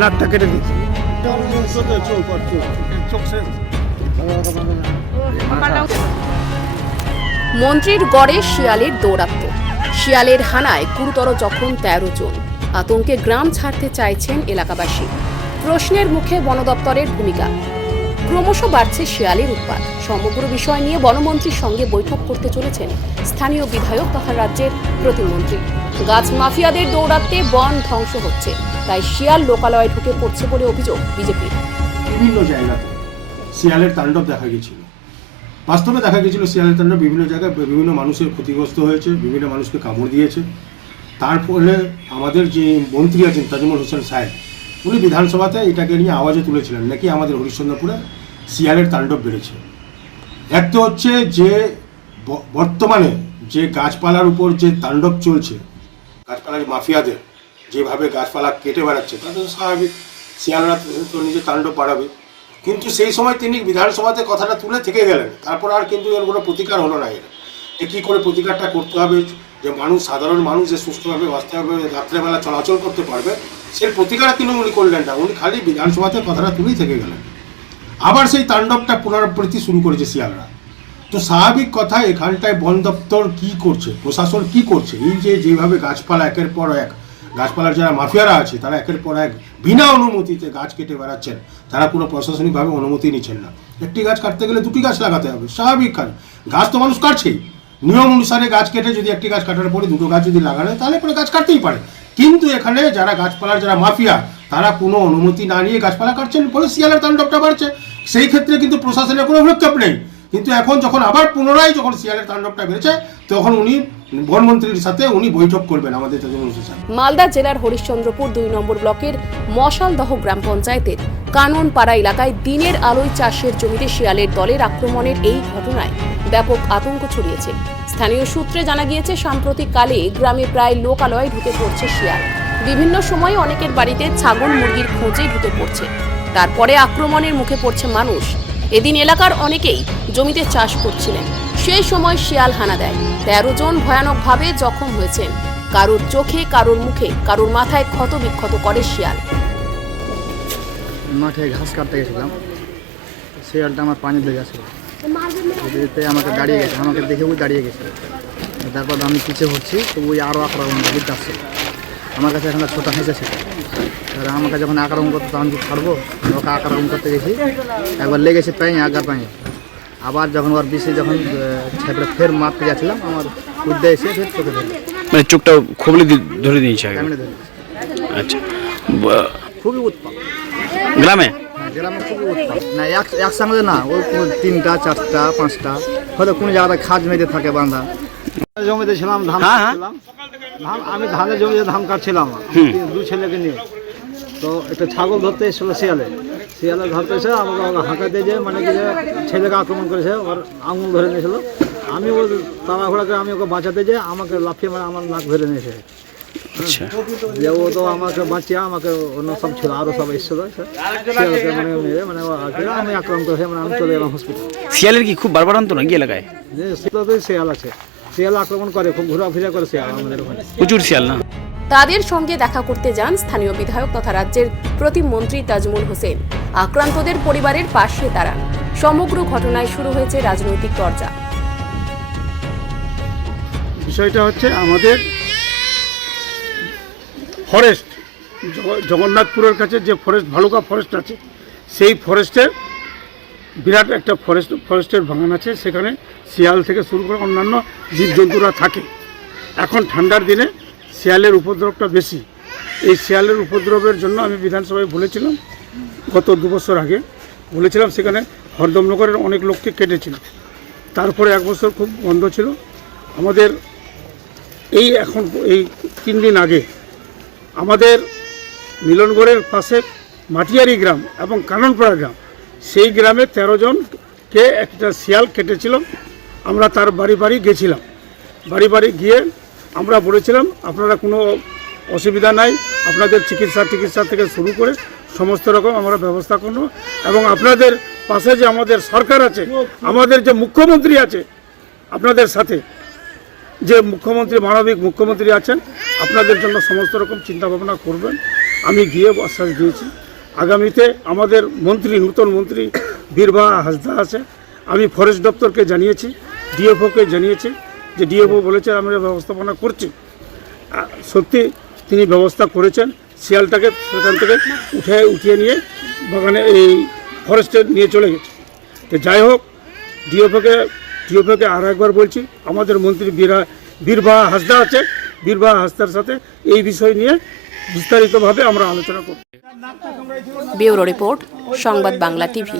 নাকটা কেটে দিয়েছে। মন্ত্রীর গড়ে শিয়ালের দৌরাত্ম শিয়ালের হানায় গুরুতর জখম তেরো জন। আতঙ্কে গ্রাম ছাড়তে চাইছেন এলাকাবাসী। প্রশ্নের মুখে বন দপ্তরের ভূমিকা। ক্রমশ বাড়ছে শিয়ালের উৎপাত। সমগ্র বিষয় নিয়ে বনমন্ত্রীর সঙ্গে বৈঠক করতে চলেছেন স্থানীয় বিধায়ক তথা রাজ্যের প্রতিমন্ত্রী। গাছ মাফিয়াদের দৌরাত্মে বন ধ্বংস হচ্ছে। তাই শিয়াল লোকালয়ে ঢুকে পড়ছে বলে অভিযোগ বিজেপির বিভিন্ন জায়গাতে শিয়ালের তাণ্ডব দেখা গিয়েছিল। বাস্তবে দেখা গেছিল শিয়ালের তাণ্ডব বিভিন্ন জায়গায় বিভিন্ন মানুষের ক্ষতিগ্রস্ত হয়েছে, বিভিন্ন মানুষকে কামড় দিয়েছে। তার ফলে আমাদের যে মন্ত্রী আছেন তাজমুল হোসেন সাহেব, উনি বিধানসভাতে এটাকে নিয়ে আওয়াজও তুলেছিলেন নাকি আমাদের হরিশ্চন্দ্রপুরে শিয়ালের তাণ্ডব বেড়েছে। এক তো হচ্ছে যে বর্তমানে যে গাছপালার উপর যে তাণ্ডব চলছে, গাছপালার মাফিয়াদের যেভাবে গাছপালা কেটে বেড়াচ্ছে তাদের তো স্বাভাবিক। শিয়ালরা তো নিজে তাণ্ডব বাড়াবে। কিন্তু সেই সময় তিনি বিধানসভাতে কথাটা তুলে থেকে গেলেন। তারপর আর কিন্তু এর কোনো প্রতিকার হলো না এর। যে কী করে প্রতিকারটা করতে হবে, যে মানুষ, সাধারণ মানুষ যে সুস্থভাবে বাঁচতে হবে রাত্রেবেলা চলাচল করতে পারবে, সেই প্রতিকার কিন্তু উনি করলেন না। উনি খালি বিধানসভাতে কথাটা তুলেই থেকে গেলেন। আবার সেই তাণ্ডবটা পুনরাবৃত্তি শুরু করেছে শিয়ালরা। তো স্বাভাবিক কথা, এখানটায় বন দপ্তর কী করছে, প্রশাসন কি করছে? এই যে যেভাবে গাছপালা একের পর এক গাছপালার যারা মাফিয়ারা আছে, তারা একের পর এক বিনা অনুমতিতে গাছ কেটে বেড়াচ্ছেন। তারা কোনো প্রশাসনিকভাবে অনুমতি নিচ্ছেন না। একটি গাছ কাটতে গেলে দুটি গাছ লাগাতে হবে, স্বাভাবিক কাজ। গাছ তো মানুষ কাটছেই। নিয়ম অনুসারে গাছ কেটে যদি একটি গাছ কাটার পরে দুটো গাছ যদি লাগানো তাহলে পরে গাছ কাটতেই পারে। কিন্তু এখানে যারা গাছপালার যারা মাফিয়া, তারা কোনো অনুমতি না নিয়ে গাছপালা কাটছেন বলে শিয়ালের তাণ্ডবটা বাড়ছে। সেই ক্ষেত্রে কিন্তু প্রশাসনের কোনো ভ্রক্ষেপ নেই। কিন্তু এখন যখন আবার পুনরায় যখন শিয়ালের তাণ্ডবটা বেড়েছে, তখন উনি বনমন্ত্রীর সাথে উনি বৈঠক করবেন আমাদের। মালদা জেলার হরিশ্চন্দ্রপুর দুই নম্বর ব্লকের মশালদহ গ্রাম পঞ্চায়েতের কাননপাড়া এলাকায় দিনের আলোয় চাষের জমিতে শিয়ালের দলের আক্রমণের এই ঘটনায় ব্যাপক আতঙ্ক ছড়িয়েছে। স্থানীয় সূত্রে জানা গিয়েছে সাম্প্রতিক কালে গ্রামে প্রায় লোকালয়ে ঢুকে পড়ছে শিয়াল। বিভিন্ন সময় অনেকের বাড়িতে ছাগল মুরগির খোঁজে ঢুকে পড়ছে। তারপরে আক্রমণের মুখে পড়ছে মানুষ। এদিন এলাকার অনেকেই জমিতে চাষ করছিলেন। সেই সময় শিয়াল হানা দেয়। তেরো জন ভয়ানকভাবে জখম হয়েছেন। কারোর চোখে, কারোর মুখে, কারোর মাথায় ক্ষত বিক্ষত করে শিয়াল। মাঠে ঘাস কাটতে গেছিলাম। শিয়ালটা আমার পানি লেগে গেছিল আমাকে দাঁড়িয়ে গেছে। আমাকে দেখে ওই দাঁড়িয়ে গেছে। তারপর আমি পিছিয়ে হচ্ছি, তো ওই আরও আক্রমণ করতে আসছে আমার কাছে এখন ছোটা হেঁচে ছিল এবার আমাকে যখন আক্রমণ করতে তখন কি ছাড়বো, ওকে আক্রমণ করতে গেছি। একবার লেগেছে পায়ে আগা পায়ে আবার যখন ওর বিষে যখন ছেপড়ে ফের মারতে যাচ্ছিলাম আমার উদ্দে এসে ফের চোখে ধরে মানে চোখটা খবলে ধরে দিয়েছে আগে। আচ্ছা। খুবই উৎপাদ গ্রামে? হ্যাঁ, গ্রামে খুবই না এক একসঙ্গে না ওই তিনটা চারটা পাঁচটা। হয়তো কোনো জায়গাতে খাজ মেঝে থাকে বাঁধা জমিতে ছিলাম ধান হ্যাঁ, হ্যাঁ। কাটছিলাম। ধান আমি ধানের জমিতে ধান কাটছিলাম। দু ছেলেকে নিয়ে। তো একটা ছাগল ধরতে এসেছিল শিয়ালে। শিয়ালে ধরতে এসে আমাকে ওকে হাঁকাতে যে মানে কি যে ছেলেকে আক্রমণ করেছে ওর আঙুল ধরে নিয়েছিল। আমি ও তাড়াহুড়া করে আমি ওকে বাঁচাতে যে আমাকে লাফিয়ে মানে আমার নাক ধরে নিয়েছে। আচ্ছা। যে ও তো আমাকে বাঁচিয়ে আমাকে অন্য সব ছিল আরও সব এসেছিল মানে মেরে মানে আমি আক্রান্ত হয়ে মানে আমি চলে গেলাম হসপিটাল শিয়ালের কি খুব বারবারান্ত নাকি এলাকায়? শিয়াল আছে শিয়াল আক্রমণ করে খুব ঘোরাফেরা করে শিয়াল আমাদের ওখানে। প্রচুর শিয়াল না? তাদের সঙ্গে দেখা করতে যান স্থানীয় বিধায়ক তথা রাজ্যের প্রতিমন্ত্রী তাজমুল হোসেন। আক্রান্তদের পরিবারের পাশে দাঁড়ান। সমগ্র ঘটনায় শুরু হয়েছে রাজনৈতিক চর্চা। বিষয়টা হচ্ছে আমাদের ফরেস্ট জগন্নাথপুরের কাছে যে ফরেস্ট ভালুকা ফরেস্ট আছে, সেই ফরেস্টের বিরাট একটা ফরেস্ট ফরেস্টের বাগান আছে। সেখানে শিয়াল থেকে শুরু করে অন্যান্য জীবজন্তুরা থাকে। এখন ঠান্ডার দিনে শিয়ালের উপদ্রবটা বেশি। এই শিয়ালের উপদ্রবের জন্য আমি বিধানসভায় বলেছিলাম, গত দু বছর আগে বলেছিলাম সেখানে হরদমনগরের অনেক লোককে কেটেছিল। তারপরে এক বছর খুব বন্ধ ছিল। আমাদের এই এখন, এই তিন দিন আগে আমাদের মিলনগড়ের পাশে মাটিয়ারি গ্রাম এবং কাননপাড়া গ্রাম, সেই গ্রামে তেরো জনকে একটা শিয়াল কেটেছিল। আমরা তার বাড়ি বাড়ি গেছিলাম। বাড়ি বাড়ি গিয়ে আমরা বলেছিলাম, আপনারা কোনো অসুবিধা নাই, আপনাদের চিকিৎসা টিকিৎসা থেকে শুরু করে সমস্ত রকম আমরা ব্যবস্থা করব। এবং আপনাদের পাশে যে আমাদের সরকার আছে, আমাদের যে মুখ্যমন্ত্রী আছে, আপনাদের সাথে যে মুখ্যমন্ত্রী, মানবিক মুখ্যমন্ত্রী আছেন, আপনাদের জন্য সমস্ত রকম চিন্তা ভাবনা করবেন। আমি গিয়ে আশ্বাস দিয়েছি। আগামীতে আমাদের মন্ত্রী, নূতন মন্ত্রী বীরভা হাসদা আছে। আমি ফরেস্ট দপ্তরকে জানিয়েছি ডিএফওকে জানিয়েছি। যে ডিএফও বলেছে আমরা ব্যবস্থাপনা করছি। সত্যি তিনি ব্যবস্থা করেছেন শিয়ালটাকে সেখান থেকে উঠে উঠিয়ে নিয়ে বাগানে এই ফরেস্টে নিয়ে চলে গেছে। তো যাই হোক ডিএফওকে ডিএফওকে আর একবার বলছি আমাদের মন্ত্রী বীরা বীরভা হাসদা আছে বীরভা হাসদার সাথে এই বিষয় নিয়ে বিস্তারিতভাবে আমরা আলোচনা করব। ব্যুরো রিপোর্ট সংবাদ বাংলা টিভি।